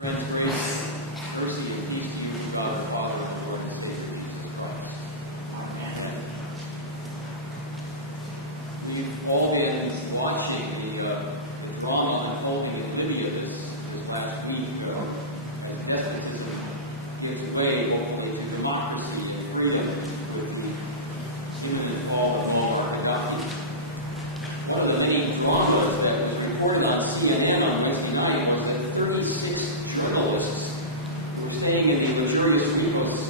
Friends, grace, mercy, and peace to you from God the Father and our Lord and Savior Jesus Christ. Amen. We've all been watching the drama unfolding in Libya this last week as despotism gives way hopefully to democracy and freedom with the imminent fall of Muammar Gaddafi. One of the main dramas that was reported on CNN on Wednesday night was that 36 journalists who were staying in the luxurious Ricos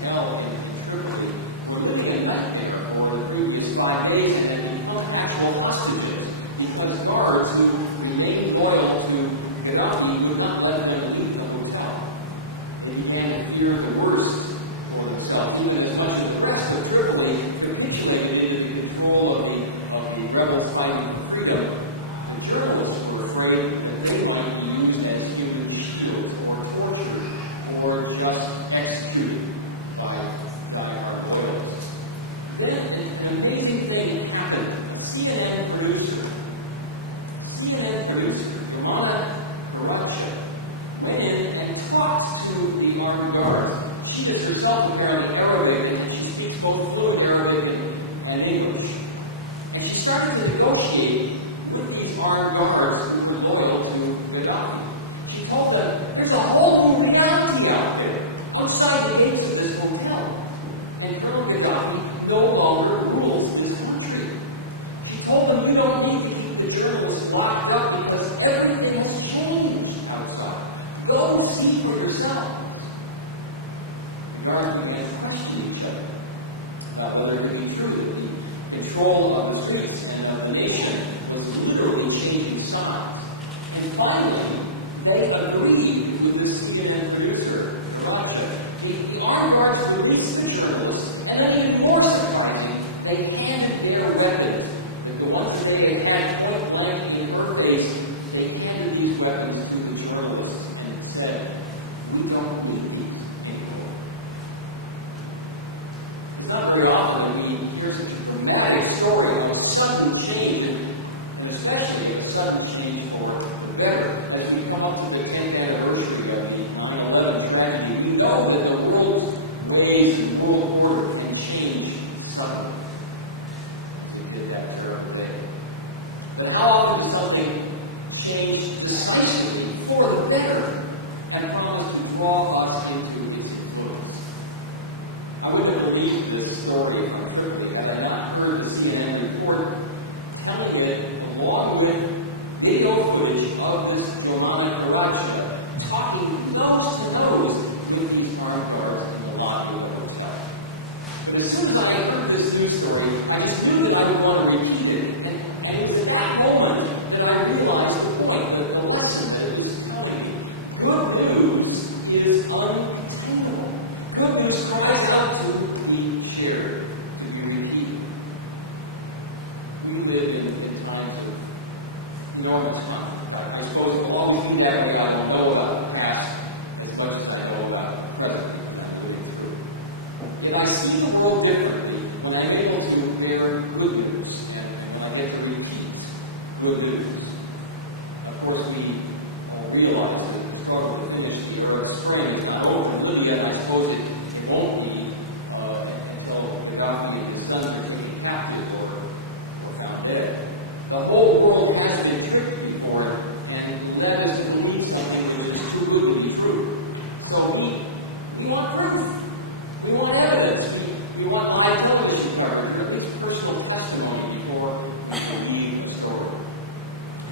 hotel in Tripoli were living a nightmare for the previous 5 days and had become actual hostages because guards who remained loyal to Gaddafi would not let them leave the hotel. They began to fear the worst for themselves, even as much as the rest of Tripoli capitulated into the control of the rebels fighting for freedom. The journalists were afraid that they might be used as human shields or tortured or just executed by our loyalists. Then an amazing thing happened. A CNN producer, Romana Karacha, went in and talked to the armed guards. She is herself apparently Arabic, and she speaks both fluent Arabic and English. And she started to negotiate with these armed guards who were loyal to Gaddafi. She told them, there's a whole new reality out there, outside the gates of this hotel. And Colonel Gaddafi no longer rules this country. She told them, you don't need to keep the journalists locked up because everything has changed outside. Go see for yourselves. The guards began to question each other about whether it could be true that the control of the streets and of the nation was literally changing sides. And finally, they agreed with the CNN producer, Karacha. The armed guards released the journalists, and then even more surprising, they handed their weapons. The ones they had had point blank in her face, they handed these weapons to the journalists and said, we don't need these anymore. It's not very often that we hear such a dramatic story of a sudden change, and especially a sudden change for the better. As we come up to the 10th anniversary of the 9/11 tragedy, we know that the world's ways and world order can change suddenly. We did that terrible day. But how often does something change decisively for the better and promise to draw us into its influence? I wouldn't have believed this story from Tripoli had I not heard the CNN report telling it along with video footage of this Romana Karacha talking nose to nose with these armed guards in the lobby of the hotel. But as soon as I heard this news story, I just knew that I would want to repeat it. And it was at that moment that I realized the point, the lesson that it was telling me. Good news is uncontainable. Good news cries out to be shared, to be repeated. We live in times of enormous conflict. I suppose it will always be that way. I don't know about the past as much as I know about the present when I'm living through. If I see the world differently, when I'm able to bear good news, and when I get to repeat good news, of course we all realize that the struggle to finish the Arab Spring is not over in Libya, and I suppose it won't be until Gaddafi and his sons are taken captive or found dead. The whole world has been tricked before it, and that is to believe something which is too good to be true. So we want proof. We want evidence. We want live television coverage, or at least personal testimony before we believe the story.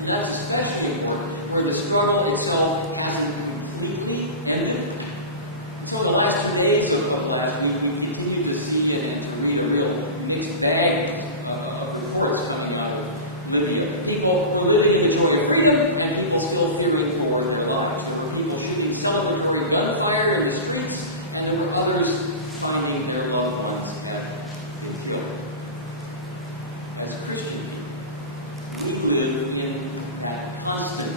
And that's especially important where the struggle itself hasn't completely ended. So the last 2 days of last week, we continued to see and to read a real mixed bag of reports coming out of Libya. People were living in the joy of freedom, and people still fearing for their lives. There were people shooting celebratory gunfire in the streets, and there were others finding their loved ones had been killed. As Christians, we live in that constant,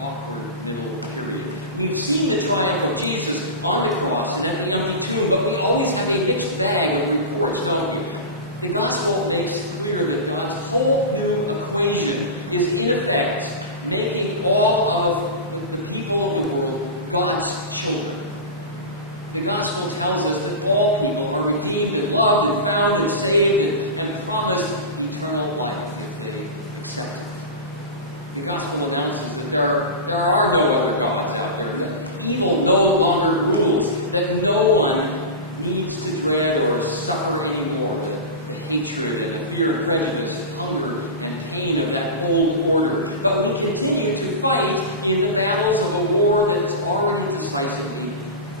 awkward middle period. We've seen the triumph of Jesus on the cross and at the empty tomb, but we always have a mixed bag of reports, don't we? The gospel makes it clear that God's whole new equation is in effect making all of the people the battles of a war that's already decisively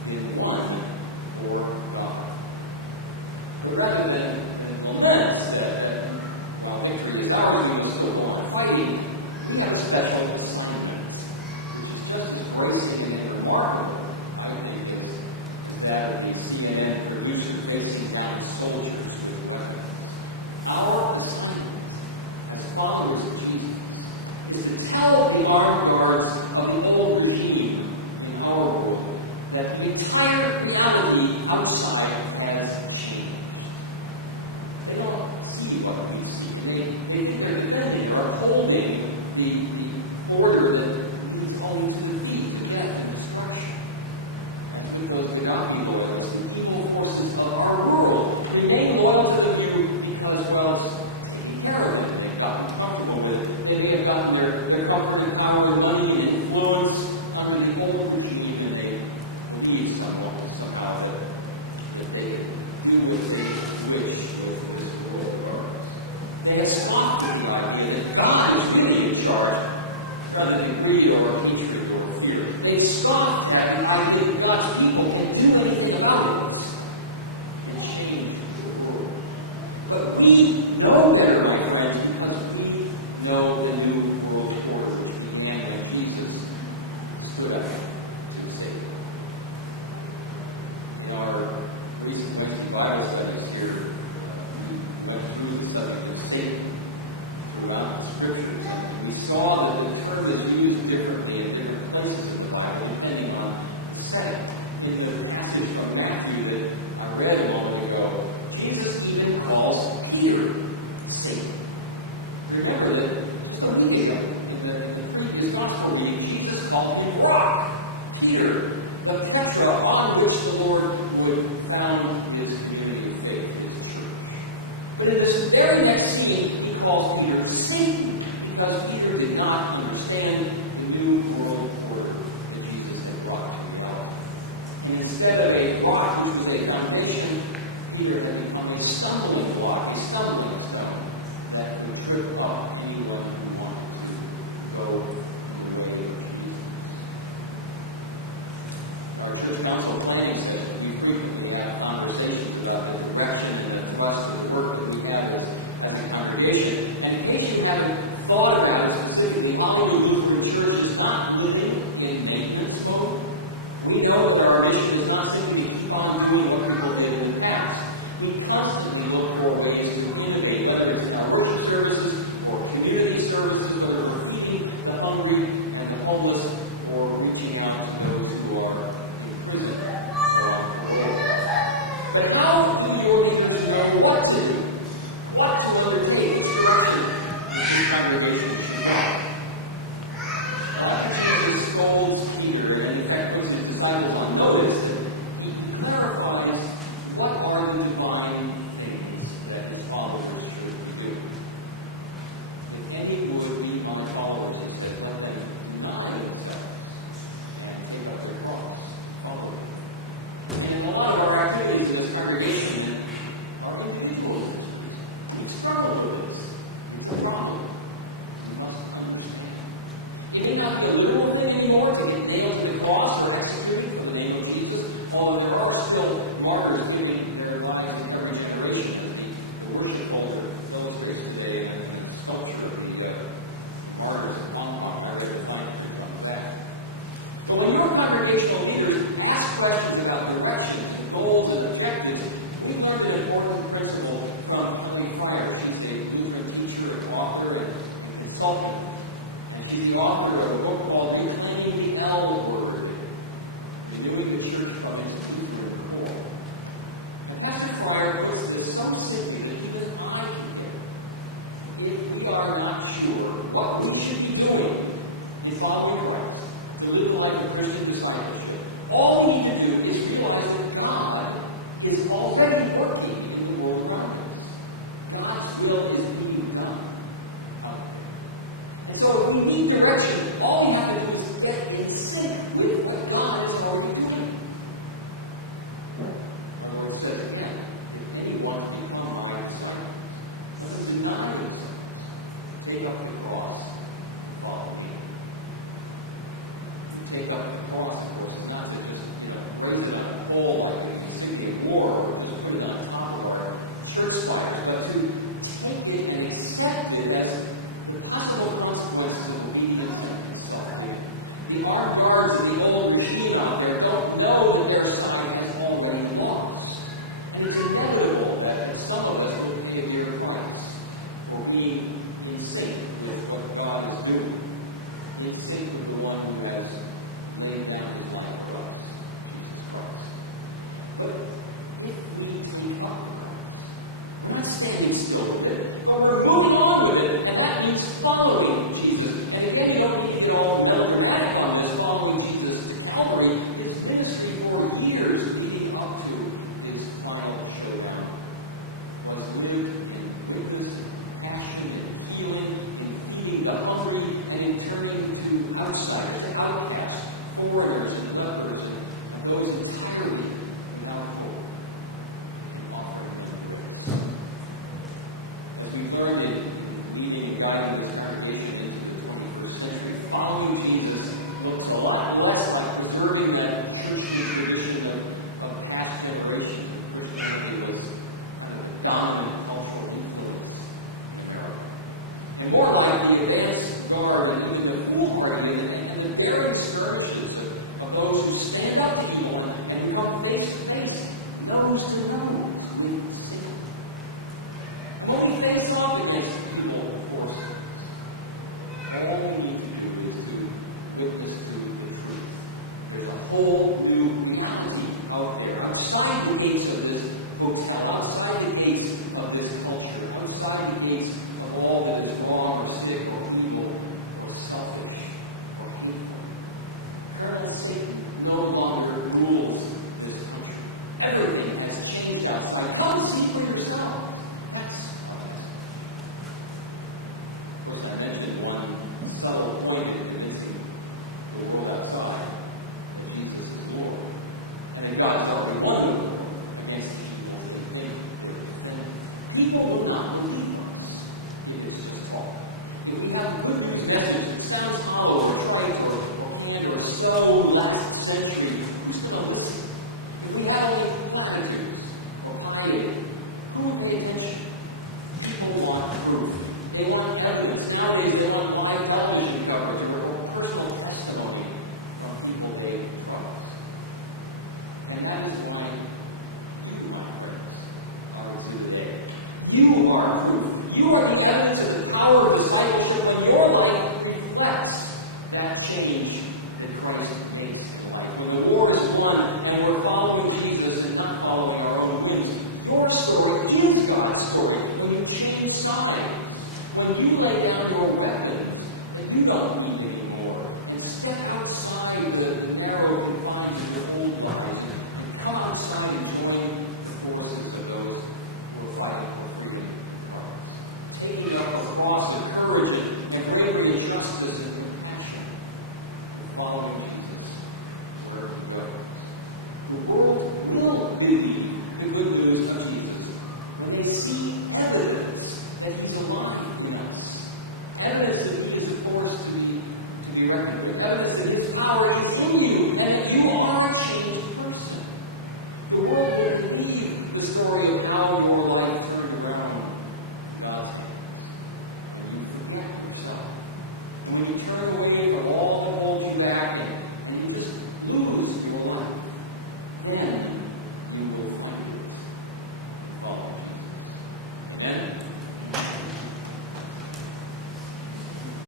been won for God. But rather than lament that while victory is ours, we must go on fighting, we have a special assignment, which is just as bracing and remarkable, I think, as that of the CNN producer facing down soldiers with weapons. Our assignment as followers of Jesus is to tell the armed guards of the old regime in our world that the entire reality outside has changed. They don't see what we see. They think they're defending or upholding the order that leads only to defeat, to death, and destruction. And because we're not be loyal, the evil forces of our world remain loyal to the view because, well, it's taking care of it. They've gotten comfortable with it. They may have gotten their comfort and power, money, and influence under the old regime, and they believe somehow that they can do what they wish with this world. They have scoffed at the idea that God is really in charge rather than greed or hatred or fear. They scoffed at the idea that God's people can do anything about it and change the world. But we know better, my friends, because we know the new world order which began when Jesus stood up to save. In our recent Wednesday Bible studies here, we went through the subject of Satan throughout the Scriptures, and we saw that the term is used differently in different places in the Bible, depending on the setting. In the passage from Matthew that I read a moment ago, Jesus even calls Peter Satan. Remember that just a week ago, in the previous gospel reading, Jesus called him Rock, Peter, the Petra on which the Lord would found his community of faith, his church. But in this very next scene, he calls Peter Satan, because Peter did not understand the new world order that Jesus had brought to reality. And instead of a rock, which was a foundation, Peter had become a stumbling block, a stumbling stone that would trip up anyone who wanted to go in the way of Jesus. Our church council planning says that we frequently have conversations about the direction and the thrust of the work that we have as a congregation. And in case you haven't thought about it specifically, Hollywood Lutheran Church is not living in maintenance mode. We know that our mission is not simply to keep on doing what people did in the past. We constantly look for ways to innovate, whether it's in our worship services or community services, whether we're feeding the hungry and the homeless, or reaching out to those who are in prison around the world. But how do your leaders know what to do? What to undertake? Which direction does your congregation should go? Jesus scolds Peter, and in fact puts his disciples on notice that he clarifies what are the divine things that his followers should do. If any would be my followers, he said, let them deny themselves and take up their cross, follow me. And in a lot of our activities in this congregation, our individuals, we struggle with this. It's a problem. We must understand. It may not be a literal thing anymore to get nailed to the cross or executed for the name of Jesus, although there are still martyrs giving their lives in every generation, as the worship holder illustrates today in the sculpture of the martyrs of Hong Kong. I read a fine picture on that. But when your congregational leaders ask questions about directions and goals and objectives, we learned an important principle from Emily Fryer. She's a Lutheran teacher, an author, and consultant. And she's the author of a book called Reclaiming the L Word, Renewing the Church from its Lutheran core. And Pastor Fryer puts this so simply that even I can get it. If we are not sure what we should be doing in following Christ, to live the life of Christian discipleship, all we need to do is realize that God is already working in the world around us. God's will is being done. And so if we need direction, all we have to do is get in sync with what God is already doing. Our Lord says again, if anyone become my disciple, let them deny themselves, take up the cross, follow me. take up the cross, of course, is not to just, raise it on a pole like the Insignia War, or just put it on top of our church spires, but to take it and accept it as the possible consequences of obedience and self-care. The armed guards of the old regime out there don't know that their side has already lost. And it's inevitable that some of us will pay a dear price for being in sync with what God is doing, in sync with the one who has laid down his life for us, Jesus Christ. But if we take up the cross, we're not standing still with it, but we're moving on with it, and that means following Jesus. And again, you don't need to get all melodramatic on this, following Jesus to Calvary. It's ministry for years leading up to his final showdown. Was lived in witness and passion and healing, in feeding the hungry, and in turning to outsiders, to outcasts, foreigners and lepers, and those entirely without hope, and offering them grace. As we've learned in leading and guiding this congregation into the 21st century, following Jesus looks a lot less like preserving that churchly tradition of past generations. Christianity was kind of the dominant cultural influence in America. And more like the advanced guard and even the foolhardy and the daring skirmishes of those who stand up to evil and become face to face, nose to nose with sin. And when we face off against evil forces, all we need to do is to witness to the truth. There's a whole new reality out there, outside the gates of this hotel, outside the gates of this culture, outside the gates of all that is wrong or sick or evil or selfish or hateful. Colonel Satan no longer rules this country. Everything has changed outside. Come see for yourself. That's how it is. Of course, I mentioned one subtle point in convincing the world outside that Jesus is Lord. And that God's already won the world against the evil they think. And people will not believe us if it's just talk. If we have a good news message that sounds hollow or trite or canned or so last century, who's going to listen? If we have only platitudes or piety, who will pay attention? People want proof. They want evidence. Nowadays, they want live television coverage or personal testimony from people they trust. And that is why you, my friends, are here today. You are proof. You are the evidence of the power of discipleship when your life reflects that change that Christ makes in life. When the war is won and we're following Jesus and not following our own whims, your story is God's story. When you change sides, when you lay down your weapons that you don't need anymore, and step outside the narrow confines of your old lives and come outside and join the forces of those who are fighting for freedom and cause. Taking up the cross of courage and bravery and justice and compassion, and following Jesus wherever he goes. The world will believe the good news of Jesus when they see evidence that he's alive in us. Evidence that he is a force to be reckoned with. Evidence that his power is in you and that you are a changed person. The world will believe the story of how your